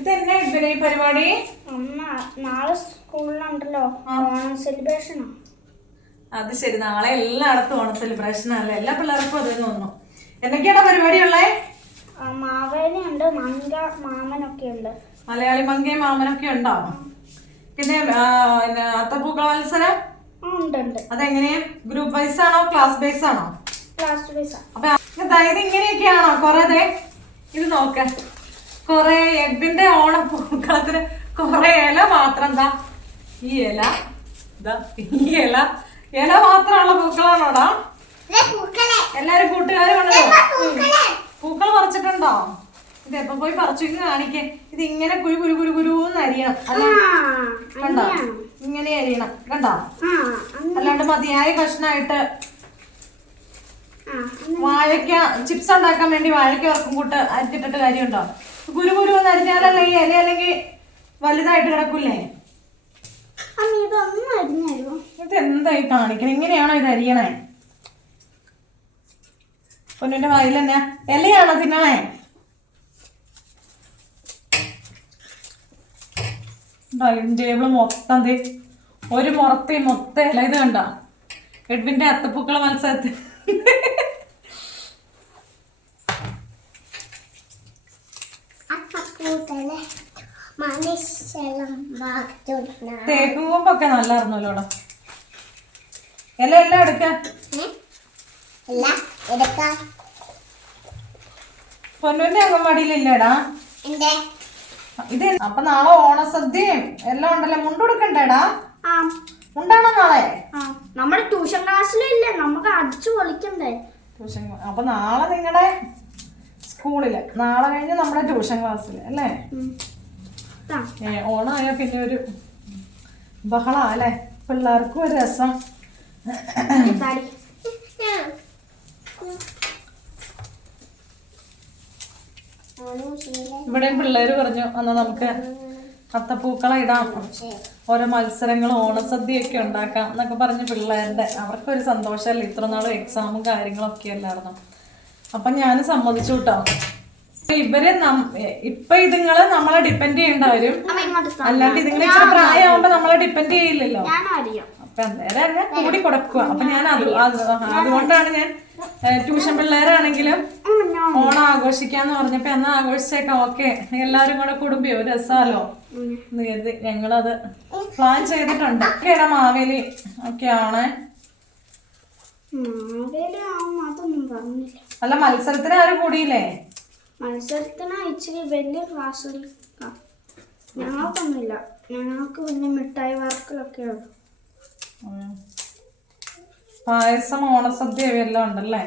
ഇതെന്നെ ഇതിന് ഈ പരിപാടി? അമ്മ നാളെ സ്കൂളിലുണ്ടല്ലോ. ഓണം സെലിബ്രേഷനോ. അത് ശരി നാളെ എല്ലായിടത്തും ഓണം സെലിബ്രേഷൻ അല്ലേ എല്ലാ പിള്ളേർക്കും അത് തോന്നുന്നു. എന്തൊക്കെയാണ് പരിപാടി ഉള്ളേ മാവേലി ഉണ്ട് മങ്ക മാമനൊക്കെ ഉണ്ട് മലയാളി മങ്കയും മാമനൊക്കെ ഉണ്ടോ? പിന്നെ അത്തപ്പൂക്കൾ അത്തപ്പൂക്കള മത്സരം? അതെങ്ങനെയാ ഗ്രൂപ്പ് വൈസ് ആണോ ക്ലാസ് ബേസ് ആണോ? ക്ലാസ് ബേസ് അപ്പൊ ഇങ്ങനെയൊക്കെയാണോ കൊറേ ഇത് നോക്ക. കൊറേ എഗ്ഗിന്റെ ഓണപ്പൂക്കളത്തിന് കൊറേ ഇല മാത്രം എന്താ ഈ ഇല ഇതാ ഈ ഇല. ഇല മാത്രമുള്ള പൂക്കളാണോടാ എല്ലാരും കൂട്ടുകാരും ഉണ്ടല്ലോ പൂക്കൾ പറിച്ചിട്ടുണ്ടോ? ഇത് എപ്പൊ പോയി പറിച്ചു? കാണിക്കേ. ഇത് ഇങ്ങനെ കുരു കുരു കുരു കുരുന്ന് അരിയണം. അല്ല? കണ്ടോ? ഇങ്ങനെ അരിയണം. കണ്ടോ? അല്ലാണ്ട് മതിയായ കഷ്ണായിട്ട് വാഴയ്ക്ക ചിപ്സ് ഉണ്ടാക്കാൻ വേണ്ടി വാഴയ്ക്ക ഉറക്കും കൂട്ട് അരിഞ്ഞിട്ടിട്ട് കാര്യമുണ്ടോ? കുരു എന്ന് അരിഞ്ഞാലല്ലേ ഈ ഇല അല്ലെങ്കിൽ വലുതായിട്ട് കിടക്കൂലേ അമ്മ ഈ കാണിക്കണേ? ഇങ്ങനെയാണോ ഇത് അരിയണേ? പൊന്നിന്റെ വായിൽ തന്നെ ഇലയാണോ തിന്നണേ? ഡൈനിങ് ടേബിൾ മൊത്തം ഒരു മുറത്തെ മൊത്തം ഇല ഇത് കണ്ട. എഡ്വിന്റെ അത്തപ്പൂക്കള മത്സരത്തിൽ. മനുഷ്യളം നല്ലായിരുന്നല്ലോ ഇല എല്ലാം എടുക്ക. പൊന്നുവിന്റെ അംഗൻവാടിയിലില്ലേടാ ഇത് അപ്പൊ നാളെ ഓണസദ്യയും എല്ലാം ഉണ്ടല്ലോ. മുണ്ടുകൊടുക്കണ്ടേടാ ഉണ്ടാണോ നാളെ? നമ്മുടെ ട്യൂഷൻ ക്ലാസ്സിലില്ലേ നമുക്ക് അടിച്ചു പൊളിക്കണ്ടേ? ട്യൂഷൻ അപ്പൊ നാളെ നിങ്ങളുടെ സ്കൂളിൽ. നാളെ കഴിഞ്ഞ് നമ്മുടെ ട്യൂഷൻ ക്ലാസ്സിൽ അല്ലേ? ഓണമായ പിന്നെ ഒരു ബഹളാ അല്ലേ? പിള്ളേർക്കും ഒരു രസം. ഇവിടെയും പിള്ളേര് പറഞ്ഞു എന്നാ നമുക്ക് അത്തപ്പൂക്കളം ഇടാം. ഓരോ മത്സരങ്ങളും ഓണസദ്യയൊക്കെ ഉണ്ടാക്കാം എന്നൊക്കെ പറഞ്ഞ് പിള്ളേരുടെ. അവർക്കൊരു സന്തോഷമല്ലേ? ഇത്ര നാളും എക്സാമും കാര്യങ്ങളൊക്കെ അല്ലായിരുന്നു? അപ്പൊ ഞാൻ സമ്മതിച്ചു കേട്ടോ. ഇവർ ഇപ്പൊ ഇതുങ്ങൾ നമ്മളെ ഡിപ്പെൻഡ് ചെയ്യേണ്ട വരും. അല്ലാണ്ട് ഇതുങ്ങളെ ഇച്ചിരി പ്രായമാകുമ്പോ നമ്മളെ ഡിപ്പെൻഡ് ചെയ്യില്ലല്ലോ. അപ്പൊ അന്നേരം അങ്ങനെ കൂടി കൊടുക്കുക. അപ്പൊ ഞാൻ അത് അത് അതുകൊണ്ടാണ് ഞാൻ ട്യൂഷൻ പിള്ളേരാണെങ്കിലും ഓണം ആഘോഷിക്കാന്ന് പറഞ്ഞപ്പോ എന്നാ ആഘോഷിച്ചേക്കാം? ഓക്കെ. എല്ലാരും കൂടെ കുടുംബിയോ രസാലോ? എന്ന് കരുതി ഞങ്ങളത് പ്ലാൻ ചെയ്തിട്ടുണ്ട്. ഒക്കെയാണ് മാവേലി. അതൊന്നും പറഞ്ഞില്ല. അല്ല മത്സരത്തിന് ആരും കൂടിയില്ലേ? മത്സരത്തിന് ഇച്ചിരി വലിയ ക്ലാസ്സിൽ ഞങ്ങൾക്കൊന്നുമില്ല. ഞങ്ങൾക്ക് പിന്നെ മിഠായി വർക്കിലൊക്കെ ഉള്ളു. പായസം ഓണസദ്യ ഇവയെല്ലാം ഉണ്ടല്ലേ?